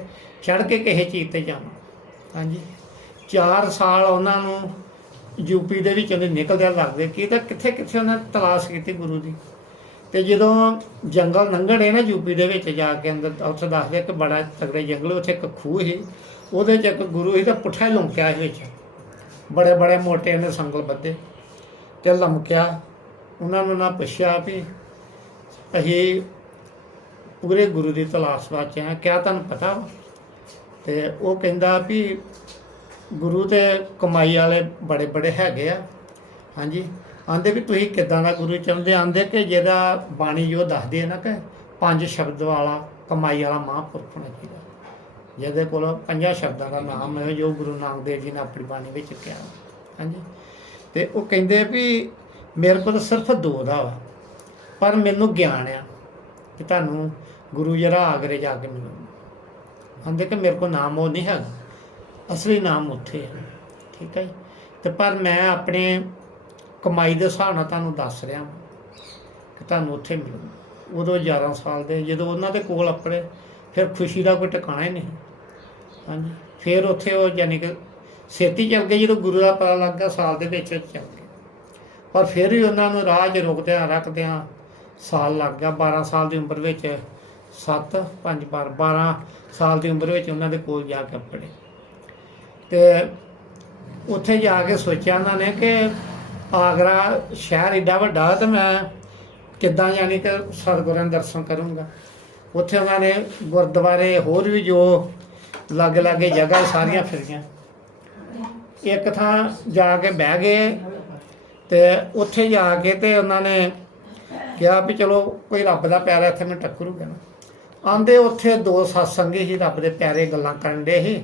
ਚੜ੍ਹ ਕੇ ਕਿਸੇ ਚੀਜ਼ ਤੇ ਜਾਵਾਂ। ਹਾਂਜੀ, 4 ਸਾਲ ਉਹਨਾਂ ਨੂੰ ਯੂਪੀ ਦੇ ਵਿੱਚ ਉਹਨੇ ਨਿਕਲਦਿਆਂ ਲੱਗਦੇ ਕੀ ਤਾਂ ਕਿੱਥੇ ਕਿੱਥੇ ਉਹਨਾਂ ਤਲਾਸ਼ ਕੀਤੀ ਗੁਰੂ ਦੀ। ਤੇ ਜਦੋਂ ਜੰਗਲ ਲੰਘਣੇ ਨਾ ਯੂਪੀ ਦੇ ਵਿੱਚ ਜਾ ਕੇ ਅੰਦਰ, ਉੱਥੇ ਦੱਸਦੇ ਕਿ ਬੜਾ ਤਗੜੇ ਜੰਗਲ, ਉੱਥੇ ਇੱਕ ਖੂਹ ਸੀ, ਉਹਦੇ 'ਚ ਇੱਕ ਗੁਰੂ ਸੀ ਤਾਂ ਪੁੱਠਾ ਲੁਮਕਿਆ ਸੀ ਵਿੱਚ, ਬੜੇ ਬੜੇ ਮੋਟੇ ਨੇ ਸੰਗਲ ਬੱਧੇ ਤੇ ਲਮਕਿਆ। ਉਹਨਾਂ ਨੂੰ ਨਾ ਪੁੱਛਿਆ ਵੀ ਅਸੀਂ ਪੂਰੇ ਗੁਰੂ ਦੀ ਤਲਾਸ਼ ਵਿੱਚ ਆਏ, ਕਿਆ ਤੁਹਾਨੂੰ ਪਤਾ ਵਾ? ਤੇ ਉਹ ਕਹਿੰਦਾ ਵੀ ਗੁਰੂ ਤੇ ਕਮਾਈ ਵਾਲੇ ਬੜੇ ਬੜੇ ਹੈਗੇ ਆ। ਹਾਂਜੀ, ਆਂਦੇ ਵੀ ਤੁਸੀਂ ਕਿੱਦਾਂ ਦਾ ਗੁਰੂ ਚਾਹੁੰਦੇ? ਆਂਦੇ ਕਿ ਜਿਹਦਾ ਬਾਣੀ ਜੋ ਦੱਸਦੀ ਹੈ ਨਾ ਕਿ 5 ਸ਼ਬਦ ਵਾਲਾ ਕਮਾਈ ਵਾਲਾ ਮਹਾਂਪੁਰਖ ਹੋਣਾ ਚਾਹੀਦਾ, ਜਿਹਦੇ ਕੋਲ 50 ਸ਼ਬਦਾਂ ਦਾ ਨਾਮ ਹੈ, ਜੋ ਗੁਰੂ ਨਾਨਕ ਦੇਵ ਜੀ ਨੇ ਆਪਣੀ ਬਾਣੀ ਵਿੱਚ ਕਿਹਾ। ਹਾਂਜੀ, ਤੇ ਉਹ ਕਹਿੰਦੇ ਵੀ ਮੇਰੇ ਕੋਲ ਸਿਰਫ 2 ਦਾ ਵਾ, ਪਰ ਮੈਨੂੰ ਗਿਆਨ ਆ ਕਿ ਤੁਹਾਨੂੰ ਗੁਰੂ ਜਿਹੜਾ ਆਗਰੇ ਜਾ ਕੇ ਮਿਲੂ। ਆਂਦੇ ਕਿ ਮੇਰੇ ਕੋਲ ਨਾਮ ਉਹ ਨਹੀਂ ਹੈਗਾ, ਅਸਲੀ ਨਾਮ ਉੱਥੇ ਹੈ। ਠੀਕ ਹੈ ਜੀ, ਤੇ ਪਰ ਮੈਂ ਆਪਣੇ ਕਮਾਈ ਦੇ ਹਿਸਾਬ ਨਾਲ ਤੁਹਾਨੂੰ ਦੱਸ ਰਿਹਾ ਕਿ ਤੁਹਾਨੂੰ ਉੱਥੇ ਮਿਲੂ। ਉਦੋਂ 11 ਸਾਲ ਦੇ ਜਦੋਂ ਉਹਨਾਂ ਦੇ ਕੋਲ ਆਪਣੇ, ਫਿਰ ਖੁਸ਼ੀ ਦਾ ਕੋਈ ਟਿਕਾਣਾ ਹੀ ਨਹੀਂ। ਹਾਂਜੀ, ਫਿਰ ਉੱਥੇ ਉਹ ਯਾਨੀ ਕਿ ਛੇਤੀ ਚੱਲ ਗਏ, ਜਦੋਂ ਗੁਰੂ ਦਾ ਪਤਾ ਲੱਗ ਗਿਆ ਸਾਲ ਦੇ ਵਿੱਚ ਚੱਲ ਗਏ, ਪਰ ਫਿਰ ਵੀ ਉਹਨਾਂ ਨੂੰ ਰਾਹ 'ਚ ਰੁਕਦਿਆਂ ਰੱਖਦਿਆਂ ਸਾਲ ਲੱਗ ਗਿਆ। 12 ਸਾਲ ਦੀ ਉਮਰ ਵਿੱਚ 7 5 12 ਸਾਲ ਦੀ ਉਮਰ ਵਿੱਚ ਉਹਨਾਂ ਦੇ ਕੋਲ ਜਾ ਕੇ ਪੜ੍ਹੇ, ਤੇ ਉੱਥੇ ਜਾ ਕੇ ਸੋਚਿਆ ਉਹਨਾਂ ਨੇ ਕਿ ਆਗਰਾ ਸ਼ਹਿਰ ਏਡਾ ਵੱਡਾ, ਤੇ ਮੈਂ ਕਿੱਦਾਂ ਯਾਨੀ ਕਿ ਸਤਿਗੁਰਾਂ ਦੇ ਦਰਸ਼ਨ ਕਰੂੰਗਾ। ਉੱਥੇ ਉਹਨਾਂ ਨੇ ਗੁਰਦੁਆਰੇ ਹੋਰ ਵੀ ਜੋ ਲਾਗੇ ਲਾਗੇ ਜਗ੍ਹਾ ਸਾਰੀਆਂ ਫਿਰੀਆਂ। ਇੱਕ ਥਾਂ ਜਾ ਕੇ ਬਹਿ ਗਏ, ਤੇ ਉੱਥੇ ਜਾ ਕੇ ਤੇ ਉਹਨਾਂ ਨੇ ਕਿਹਾ ਵੀ ਚਲੋ ਕੋਈ ਰੱਬ ਦਾ ਪਿਆਰਾ ਇੱਥੇ ਮੈਨੂੰ ਟੱਕਰੂਗਾ ਨਾ। ਆਂਦੇ ਉੱਥੇ 2 ਸਤਸੰਗੀ ਸੀ ਰੱਬ ਦੇ ਪਿਆਰੇ, ਗੱਲਾਂ ਕਰਨ ਦੇ ਸੀ,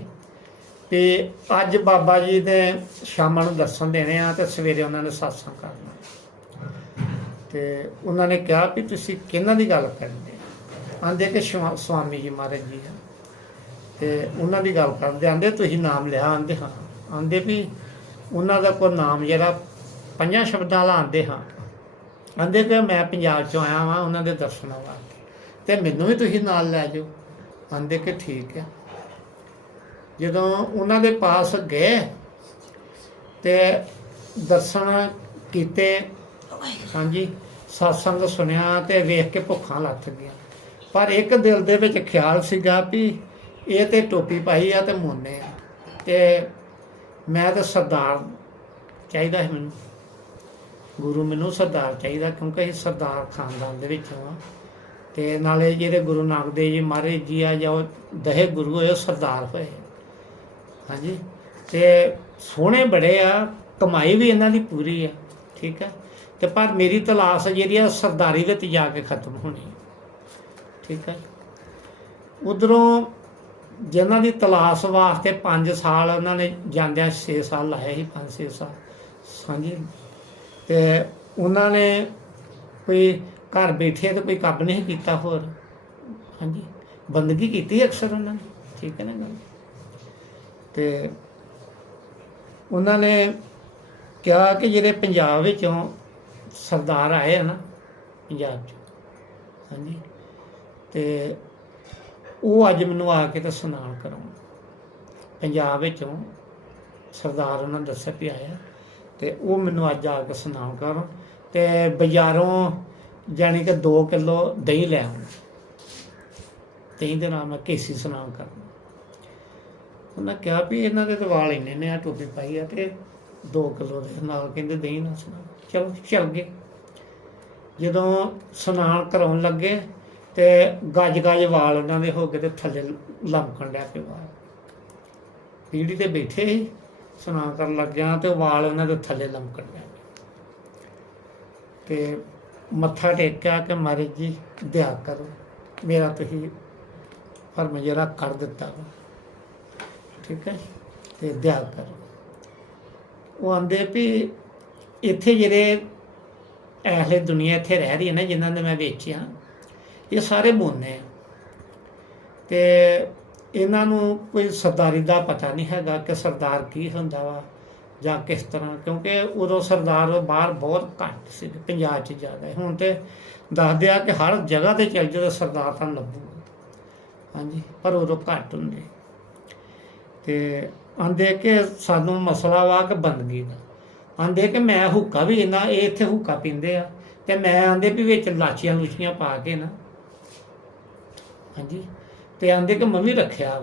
ਵੀ ਅੱਜ ਬਾਬਾ ਜੀ ਨੇ ਸ਼ਾਮਾਂ ਨੂੰ ਦਰਸ਼ਨ ਦੇਣੇ ਆ ਤੇ ਸਵੇਰੇ ਉਹਨਾਂ ਨੇ satsang ਕਰਨਾ। ਤੇ ਉਹਨਾਂ ਨੇ ਕਿਹਾ ਵੀ ਤੁਸੀਂ ਕਿਹਨਾਂ ਦੀ ਗੱਲ ਕਰਦੇ ਆਂਦੇ ਕਿ ਸਵਾਮੀ ਜੀ ਮਹਾਰਾਜ ਜੀ ਆ। ਤੇ ਉਹਨਾਂ ਦੀ ਗੱਲ ਕਰਦੇ ਆਂਦੇ ਤੁਸੀਂ ਨਾਮ ਲਿਆ? ਆਂਦੇ ਹਾਂ। ਆਂਦੇ ਵੀ ਉਹਨਾਂ ਦਾ ਕੋਈ ਨਾਮ ਜਿਹੜਾ 5 ਸ਼ਬਦਾਂ ਵਾਲਾ ਆਂਦੇ ਹਾਂ। ਆਂਦੇ ਕਿ ਮੈਂ ਪੰਜਾਬ ਚੋਂ ਆਇਆ ਵਾਂ ਉਹਨਾਂ ਦੇ ਦਰਸ਼ਨਾਂ ਵਾਸਤੇ ਤੇ ਮੈਨੂੰ ਵੀ ਤੁਸੀਂ ਨਾਲ ਲੈ ਜਾਓ। ਆਂਦੇ ਕਿ ਠੀਕ ਹੈ। ਜਦੋਂ ਉਹਨਾਂ ਦੇ ਪਾਸ ਗਏ ਤੇ ਦਰਸ਼ਨ ਕੀਤੇ, ਹਾਂਜੀ, satsang ਸੁਣਿਆ ਤੇ ਵੇਖ ਕੇ ਭੁੱਖਾਂ ਲੱਥ ਗਈਆਂ। ਪਰ ਇੱਕ ਦਿਲ ਦੇ ਵਿੱਚ ਖਿਆਲ ਸੀਗਾ ਵੀ ਇਹ ਤੇ ਟੋਪੀ ਪਾਈ ਆ ਤੇ ਮੋਨੇ ਆ ਤੇ ਮੈਂ ਤਾਂ ਸਰਦਾਰ ਚਾਹੀਦਾ ਹੈ, ਮੈਨੂੰ ਗੁਰੂ ਮੈਨੂੰ ਸਰਦਾਰ ਚਾਹੀਦਾ, ਕਿਉਂਕਿ ਅਸੀਂ ਸਰਦਾਰ ਖਾਨਦਾਨ ਦੇ ਵਿੱਚੋਂ ਆ। ਤੇ ਨਾਲੇ ਜਿਹੜੇ ਗੁਰੂ ਨਾਨਕ ਦੇਵ ਜੀ ਮਹਾਰਾਜ ਜੀ ਆ ਜਾਂ ਉਹ 10 ਗੁਰੂ ਹੋਏ ਉਹ ਸਰਦਾਰ ਹੋਏ, ਹਾਂਜੀ। ਤੇ ਸੋਹਣੇ ਬੜੇ ਆ, ਕਮਾਈ ਵੀ ਇਹਨਾਂ ਦੀ ਪੂਰੀ ਆ, ਠੀਕ ਹੈ। ਤੇ ਪਰ ਮੇਰੀ ਤਲਾਸ਼ ਜਿਹੜੀ ਆ ਸਰਦਾਰੀ ਵਿੱਚ ਜਾ ਕੇ ਖਤਮ ਹੋਣੀ, ਠੀਕ ਹੈ। ਉਧਰੋਂ ਜਿਨ੍ਹਾਂ ਦੀ ਤਲਾਸ਼ ਵਾਸਤੇ 5 ਸਾਲ ਉਹਨਾਂ ਨੇ ਜਾਂਦਿਆਂ 6 ਸਾਲ ਲਾਏ ਸੀ, 5-6 ਸਾਲ, ਹਾਂਜੀ। ਤੇ ਉਹਨਾਂ ਨੇ ਕੋਈ ਘਰ ਬੈਠੇ ਤੇ ਕੋਈ ਕੰਮ ਨਹੀਂ ਕੀਤਾ ਹੋਰ, ਹਾਂਜੀ, ਬੰਦਗੀ ਕੀਤੀ ਅਕਸਰ ਉਹਨਾਂ ਨੇ, ਠੀਕ ਹੈ ਨਾ ਗੱਲ। ਤੇ ਉਹਨਾਂ ਨੇ ਕਿਹਾ ਕਿ ਜਿਹੜੇ ਪੰਜਾਬ ਵਿੱਚੋਂ ਸਰਦਾਰ ਆਏ ਆ ਨਾ ਪੰਜਾਬ 'ਚ, ਹਾਂਜੀ, ਤੇ ਉਹ ਅੱਜ ਮੈਨੂੰ ਆ ਕੇ ਤਾਂ ਸੁਨਾਮ ਕਰਾਉਣ। ਪੰਜਾਬ ਵਿੱਚੋਂ ਸਰਦਾਰ ਉਹਨਾਂ ਦੱਸਿਆ ਵੀ ਆਇਆ ਤੇ ਉਹ ਮੈਨੂੰ ਅੱਜ ਆ ਕੇ ਸੁਨਾਮ ਕਰਨ ਤੇ ਬਾਜ਼ਾਰੋਂ ਜਾਣੀ ਕਿ 2 ਕਿਲੋ ਦਹੀਂ ਲੈ ਆਉਣ, ਦਹੀਂ ਦੇ ਨਾਲ ਮੈਂ ਕੇਸੀ ਸੁਨਾਮ ਕਰਨਾ। ਉਹਨਾਂ ਕਿਹਾ ਵੀ ਇਹਨਾਂ ਦੇ ਤਾਂ ਵਾਲ ਇੰਨੇ ਨੇ, ਆ ਟੋਪੀ ਪਾਈ ਆ ਤੇ 2 ਕਿਲੋ ਦੇ ਨਾਲ ਕਹਿੰਦੇ ਦਹੀਂ ਨਾਲ ਸੁਨਾਮ। ਚਲੋ ਚੱਲ ਗਏ। ਜਦੋਂ ਸੁਨਾਮ ਕਰਾਉਣ ਲੱਗੇ ਤੇ ਗੱਜ ਵਾਲ ਉਹਨਾਂ ਦੇ ਹੋ ਗਏ ਤੇ ਥੱਲੇ ਲਮਕਣ ਡਿਆ ਪਿਆ ਵਾਲ। ਪੀੜੀ ਤੇ ਬੈਠੇ ਸੀ, ਸੁਨਾਮ ਕਰਨ ਲੱਗਿਆ ਤੇ ਵਾਲ ਉਹਨਾਂ ਦੇ ਥੱਲੇ ਲਮਕਣ ਡਿਆ ਤੇ ਮੱਥਾ ਟੇਕਿਆ ਕਿ ਮਹਾਰਾਜ ਜੀ ਦਇਆ ਕਰੋ, ਮੇਰਾ ਤੁਸੀਂ ਫਰਮ ਜਿਹੜਾ ਕਰ ਦਿੱਤਾ ਵਾ, ਠੀਕ ਹੈ, ਤੇ ਦਇਆ ਕਰੋ। ਉਹ ਆਂਦੇ ਵੀ ਇੱਥੇ ਜਿਹੜੇ ਐਹਲੇ ਦੁਨੀਆ ਇੱਥੇ ਰਹਿ ਰਹੀ ਹੈ ਨਾ, ਜਿਨ੍ਹਾਂ ਨੇ ਮੈਂ ਵੇਚਿਆ, ਇਹ ਸਾਰੇ ਮੋਨੇ ਆ ਤੇ ਇਹਨਾਂ ਨੂੰ ਕੋਈ ਸਰਦਾਰੀ ਦਾ ਪਤਾ ਨਹੀਂ ਹੈਗਾ ਕਿ ਸਰਦਾਰ ਕੀ ਹੁੰਦਾ ਵਾ ਜਾਂ ਕਿਸ ਤਰ੍ਹਾਂ, ਕਿਉਂਕਿ ਉਦੋਂ ਸਰਦਾਰ ਬਾਹਰ ਬਹੁਤ ਘੱਟ ਸੀ, ਪੰਜਾਬ 'ਚ ਜ਼ਿਆਦਾ ਹੈ। ਹੁਣ ਤੇ ਦੱਸਦੇ ਆ ਕਿ ਹਰ ਜਗ੍ਹਾ ਤੇ ਚੱਲ ਜਾਓ ਸਰਦਾਰ ਤਾਂ ਲੱਭੂਗਾ, ਹਾਂਜੀ, ਪਰ ਉਦੋਂ ਘੱਟ ਹੁੰਦੇ। ਤੇ ਆਂਦੇ ਕਿ ਸਾਨੂੰ ਮਸਲਾ ਵਾ ਕਿ ਬੰਦਗੀ ਦਾ। ਆਂਦੇ ਕਿ ਮੈਂ ਹੁੱਕਾ ਵੀ ਇਹਨਾਂ, ਇਹ ਇੱਥੇ ਹੁੱਕਾ ਪੀਂਦੇ ਆ ਤੇ ਮੈਂ ਆਂਦੇ ਵੀ ਵਿੱਚ ਲਾਚੀਆਂ ਲੂਚੀਆਂ ਪਾ ਕੇ ਨਾ, ਹਾਂਜੀ, ਤੇ ਆਂਦੇ ਕਿ ਮੰਮੀ ਰੱਖਿਆ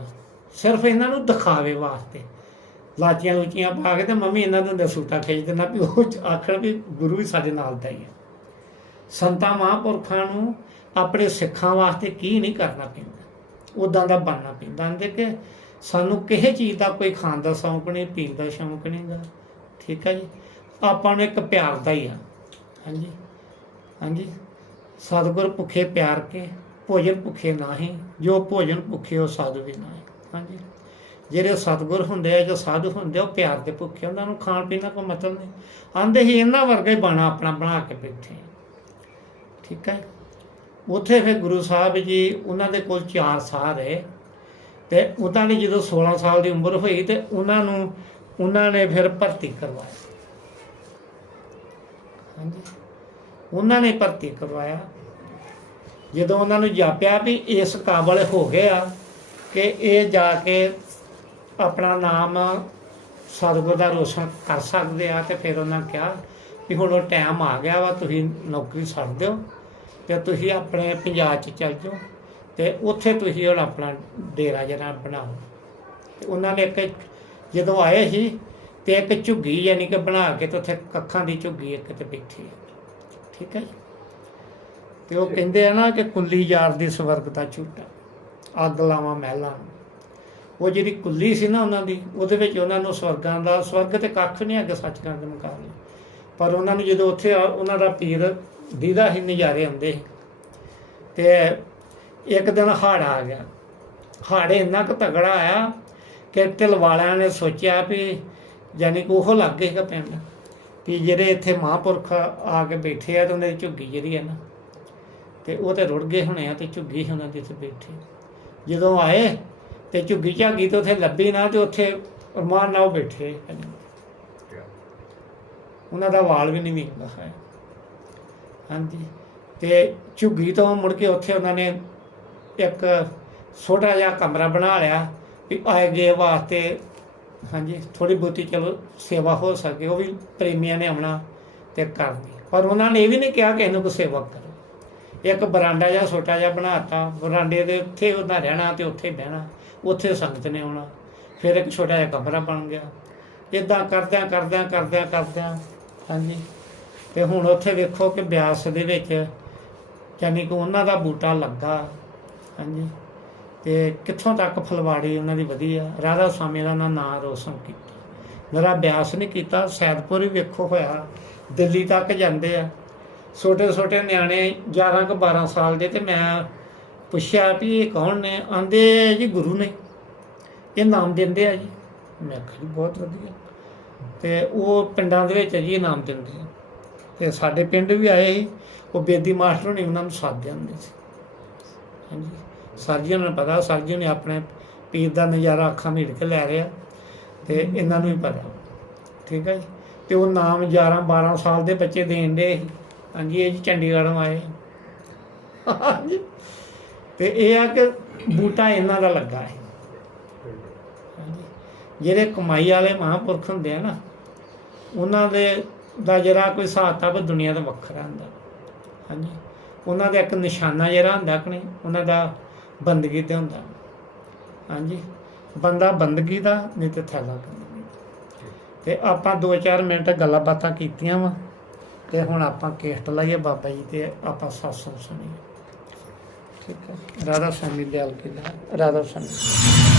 ਸਿਰਫ ਇਹਨਾਂ ਨੂੰ ਦਿਖਾਵੇ ਵਾਸਤੇ, ਲਾਚੀਆਂ ਲੂਚੀਆਂ ਪਾ ਕੇ ਤੇ ਮੰਮੀ ਇਹਨਾਂ ਦੇ ਸੂਟਾ ਖਿੱਚ ਦੇਣਾ ਵੀ ਉਹ ਆਖਣ ਵੀ ਗੁਰੂ ਵੀ ਸਾਡੇ ਨਾਲ ਦਾ ਹੀ ਹੈ। ਸੰਤਾਂ ਮਹਾਂਪੁਰਖਾਂ ਨੂੰ ਆਪਣੇ ਸਿੱਖਾਂ ਵਾਸਤੇ ਕੀ ਨਹੀਂ ਕਰਨਾ ਪੈਂਦਾ, ਉੱਦਾਂ ਦਾ ਬਣਨਾ ਪੈਂਦਾ। ਆਂਦੇ ਕਿ ਸਾਨੂੰ ਕਿਸੇ ਚੀਜ਼ ਦਾ ਕੋਈ ਖਾਣ ਦਾ ਸ਼ੌਂਕ ਨਹੀਂ, ਪੀਣ ਦਾ ਸ਼ੌਂਕ ਨਹੀਂ ਗਾ, ਠੀਕ ਹੈ ਜੀ, ਆਪਾਂ ਨੂੰ ਇੱਕ ਪਿਆਰ ਦਾ ਹੀ ਆ, ਹਾਂਜੀ, ਹਾਂਜੀ। ਸਤਿਗੁਰ ਭੁੱਖੇ ਪਿਆਰ ਕੇ ਭੋਜਨ ਭੁੱਖੇ ਨਾਹੀਂ, ਜੋ ਭੋਜਨ ਭੁੱਖੇ ਉਹ ਸਾਧੂ ਵੀ ਨਾਹੀਂ, ਹਾਂਜੀ। ਜਿਹੜੇ ਸਤਿਗੁਰ ਹੁੰਦੇ ਆ, ਜੋ ਸਾਧੂ ਹੁੰਦੇ ਆ, ਉਹ ਪਿਆਰ ਦੇ ਭੁੱਖੇ, ਉਹਨਾਂ ਨੂੰ ਖਾਣ ਪੀਣ ਦਾ ਕੋਈ ਮਤਲਬ ਨਹੀਂ। ਆਂਦੇ ਹੀ ਇਹਨਾਂ ਵਰਗਾ ਹੀ ਬਾਣਾ ਆਪਣਾ ਬਣਾ ਕੇ ਬੈਠੇ, ਠੀਕ ਹੈ। ਉੱਥੇ ਫਿਰ ਗੁਰੂ ਸਾਹਿਬ ਜੀ ਉਹਨਾਂ ਦੇ ਕੋਲ 4 ਸਾਲ ਰਹੇ ਤੇ ਉਹਨਾਂ ਨੇ ਜਦੋਂ 16 ਸਾਲ ਦੀ ਉਮਰ ਹੋਈ ਤੇ ਉਹਨਾਂ ਨੇ ਫਿਰ ਭਰਤੀ ਕਰਵਾਇਆ, ਹਾਂਜੀ, ਉਹਨਾਂ ਨੇ ਭਰਤੀ ਕਰਵਾਇਆ। ਜਦੋਂ ਉਹਨਾਂ ਨੂੰ ਜਾਪਿਆ ਵੀ ਇਸ ਕਾਬਲ ਹੋ ਗਏ ਆ ਕਿ ਇਹ ਜਾ ਕੇ ਆਪਣਾ ਨਾਮ ਸਤਿਗੁਰ ਦਾ ਰੋਸ਼ਨ ਕਰ ਸਕਦੇ ਆ, ਤੇ ਫਿਰ ਉਹਨਾਂ ਕਿਹਾ ਵੀ ਹੁਣ ਉਹ ਟਾਈਮ ਆ ਗਿਆ ਵਾ, ਤੁਸੀਂ ਨੌਕਰੀ ਛੱਡ ਦਿਓ ਤੇ ਤੁਸੀਂ ਆਪਣੇ ਪੰਜਾਬ 'ਚ ਚੱਲ ਜਾਓ ਤੇ ਉੱਥੇ ਤੁਸੀਂ ਹੁਣ ਆਪਣਾ ਡੇਰਾ ਜਿਹੜਾ ਬਣਾਓ। ਤੇ ਉਹਨਾਂ ਨੇ ਇੱਕ ਜਦੋਂ ਆਏ ਸੀ ਤੇ ਇੱਕ ਝੁੱਗੀ ਯਾਨੀ ਕਿ ਬਣਾ ਕੇ ਤੇ ਉੱਥੇ ਕੱਖਾਂ ਦੀ ਝੁੱਗੀ ਇੱਕ ਤੇ ਬੈਠੀ ਹੈ, ਠੀਕ ਹੈ। ਤੇ ਉਹ ਕਹਿੰਦੇ ਆ ਨਾ ਕਿ ਕੁੱਲੀ ਯਾਰ ਦੀ ਸਵਰਗ ਦਾ ਝੂਟਾ, ਅੱਗ ਲਾਵਾਂ ਮਹਿਲਾਂ ਨੂੰ। ਉਹ ਜਿਹੜੀ ਕੁੱਲੀ ਸੀ ਨਾ ਉਹਨਾਂ ਦੀ, ਉਹਦੇ ਵਿੱਚ ਉਹਨਾਂ ਨੂੰ ਸਵਰਗ ਤੇ ਕੱਖ ਨਹੀਂ ਅੱਗੇ ਸੱਚਖੰਡ ਦੇ ਮੁਕਾਬਲੇ। ਪਰ ਉਹਨਾਂ ਨੂੰ ਜਦੋਂ ਉੱਥੇ ਉਹਨਾਂ ਦਾ ਪੀਰ ਦੀਦਾ ਹੀ ਨਜ਼ਾਰੇ ਆਉਂਦੇ ਸੀ। ਤੇ ਇੱਕ ਦਿਨ ਹੜ੍ਹ ਆ ਗਿਆ। ਹੜ੍ਹ ਇੰਨਾ ਕੁ ਤਗੜਾ ਆਇਆ ਕਿ ਢਿੱਲ ਵਾਲਿਆਂ ਨੇ ਸੋਚਿਆ ਵੀ ਯਾਨੀ ਕਿ ਉਹ ਲੱਗ ਗਏ ਪਿੰਡ ਵੀ ਜਿਹੜੇ ਇੱਥੇ ਮਹਾਂਪੁਰਖ ਆ ਕੇ ਬੈਠੇ ਆ ਤੇ ਉਹਨਾਂ ਦੀ ਝੁੱਗੀ ਜਿਹੜੀ ਹੈ ਨਾ ਤੇ ਉਹ ਤੇ ਰੁੜ ਗਏ ਹੋਣੇ ਆ ਤੇ ਝੁੱਗੀ ਉਹਨਾਂ ਦੇ ਇੱਥੇ ਬੈਠੇ ਜਦੋਂ ਆਏ ਤੇ ਝੁੱਗੀ ਝਾਗੀ ਤੇ ਉੱਥੇ ਲੱਭੀ ਨਾ ਤੇ ਉੱਥੇ ਰਮਾਨ ਨਾਲ ਉਹ ਬੈਠੇ ਉਹਨਾਂ ਦਾ ਵਾਲ ਵੀ ਨਹੀਂ ਵਿੰਗਾ ਹੈ। ਹਾਂਜੀ ਤੇ ਝੁੱਗੀ ਤੋਂ ਮੁੜ ਕੇ ਉੱਥੇ ਉਹਨਾਂ ਨੇ ਇੱਕ ਛੋਟਾ ਜਿਹਾ ਕਮਰਾ ਬਣਾ ਲਿਆ ਵੀ ਆਏ ਗਏ ਵਾਸਤੇ। ਹਾਂਜੀ ਥੋੜ੍ਹੀ ਬਹੁਤੀ ਚਲੋ ਸੇਵਾ ਹੋ ਸਕੇ, ਉਹ ਵੀ ਪ੍ਰੇਮੀਆਂ ਨੇ ਆਉਣਾ ਤੇ ਕਰਨੀ, ਪਰ ਉਹਨਾਂ ਨੇ ਇਹ ਵੀ ਨਹੀਂ ਕਿਹਾ ਕਿ ਇਹਨੂੰ ਕੋਈ ਸੇਵਾ ਕਰੋ। ਇੱਕ ਬਰਾਂਡਾ ਜਿਹਾ ਛੋਟਾ ਜਿਹਾ ਬਣਾਤਾ, ਬਰਾਂਡੇ ਦੇ ਉੱਥੇ ਉਹਨਾਂ ਰਹਿਣਾ ਤੇ ਉੱਥੇ ਬਹਿਣਾ, ਉੱਥੇ ਸੰਗਤ ਨੇ ਆਉਣਾ। ਫਿਰ ਇੱਕ ਛੋਟਾ ਜਿਹਾ ਕਮਰਾ ਬਣ ਗਿਆ। ਇੱਦਾਂ ਕਰਦਿਆਂ ਹਾਂਜੀ ਤੇ ਹੁਣ ਉੱਥੇ ਵੇਖੋ ਕਿ ਬਿਆਸ ਦੇ ਵਿੱਚ ਯਾਨੀ ਕਿ ਉਹਨਾਂ ਦਾ ਬੂਟਾ ਲੱਗਾ। ਹਾਂਜੀ ਤੇ ਕਿੱਥੋਂ ਤੱਕ ਫੁਲਵਾੜੀ ਉਹਨਾਂ ਦੀ ਵਧੀਆ, ਰਾਧਾ ਸਵਾਮੀ ਦਾ ਨਾਂ ਰੋਸ਼ਨ ਕੀਤਾ। ਮੇਰਾ ਬਿਆਸ ਨਹੀਂ ਕੀਤਾ, ਸੈਦਪੁਰ ਵੀ ਵੇਖੋ ਹੋਇਆ, ਦਿੱਲੀ ਤੱਕ ਜਾਂਦੇ ਆ ਛੋਟੇ ਛੋਟੇ ਨਿਆਣੇ 11 ਕੁ 12 ਸਾਲ ਦੇ। ਤੇ ਮੈਂ ਪੁੱਛਿਆ ਵੀ ਇਹ ਕੌਣ ਨੇ? ਆਂਦੇ ਜੀ ਗੁਰੂ ਨੇ, ਇਹ ਨਾਮ ਦਿੰਦੇ ਆ ਜੀ। ਮੈਂ ਕਿਹਾ ਜੀ ਬਹੁਤ ਵਧੀਆ। ਤੇ ਉਹ ਪਿੰਡਾਂ ਦੇ ਵਿੱਚ ਜੀ ਇਨਾਮ ਦਿੰਦੇ ਆ। ਤੇ ਸਾਡੇ ਪਿੰਡ ਵੀ ਆਏ ਸੀ, ਉਹ ਬੇਦੀ ਮਾਸਟਰ ਨੇ ਉਹਨਾਂ ਨੂੰ ਸਾਧਦੇ ਹੁੰਦੇ ਸੀ। ਹਾਂਜੀ ਸਰ ਜੀ ਨੂੰ ਪਤਾ, ਸਰ ਜੀ ਨੇ ਆਪਣੇ ਪੀਰ ਦਾ ਨਜ਼ਾਰਾ ਅੱਖਾਂ ਮੀਟ ਕੇ ਲੈ ਰਿਹਾ ਤੇ ਇਹਨਾਂ ਨੂੰ ਵੀ ਪਤਾ। ਠੀਕ ਹੈ ਜੀ। ਤੇ ਉਹ ਨਾਮ 11 12 ਸਾਲ ਦੇ ਬੱਚੇ ਦੇਣ ਦੇ। ਹਾਂਜੀ ਇਹ ਜੀ ਚੰਡੀਗੜ੍ਹੋਂ ਆਏ। ਹਾਂਜੀ ਤੇ ਇਹ ਆ ਕਿ ਬੂਟਾ ਇਹਨਾਂ ਦਾ ਲੱਗਾ ਹੈ। ਜਿਹੜੇ ਕਮਾਈ ਵਾਲੇ ਮਹਾਂਪੁਰਖ ਹੁੰਦੇ ਆ ਨਾ, ਉਹਨਾਂ ਦੇ ਦਾ ਜਿਹੜਾ ਕੋਈ ਹਿਸਾਬ ਕਿਤਾਬ ਦੁਨੀਆ ਦਾ ਵੱਖਰਾ ਹੁੰਦਾ। ਹਾਂਜੀ ਉਹਨਾਂ ਦਾ ਇੱਕ ਨਿਸ਼ਾਨਾ ਜਿਹੜਾ ਹੁੰਦਾ ਕਿ ਨਹੀਂ, ਉਹਨਾਂ ਦਾ ਬੰਦਗੀ ਤੇ ਹੁੰਦਾ। ਹਾਂਜੀ ਬੰਦਾ ਬੰਦਗੀ ਦਾ, ਨਹੀਂ ਤੇ ਥੈਲਾ ਬੰਦਗੀ ਦਾ। ਤੇ ਆਪਾਂ 2-4 ਮਿੰਟ ਗੱਲਾਂ ਬਾਤਾਂ ਕੀਤੀਆਂ ਵਾ ਤੇ ਹੁਣ ਆਪਾਂ ਕੇਸਟ ਲਾਈਏ ਬਾਬਾ ਜੀ ਤੇ ਆਪਾਂ ਸਤਸੰਗ ਸੁਣੀਏ। ਠੀਕ ਹੈ। ਰਾਧਾ ਸਵਾਮੀ ਦਿਆਲ ਕੀ ਰਾਧਾ ਸਵਾਮੀ।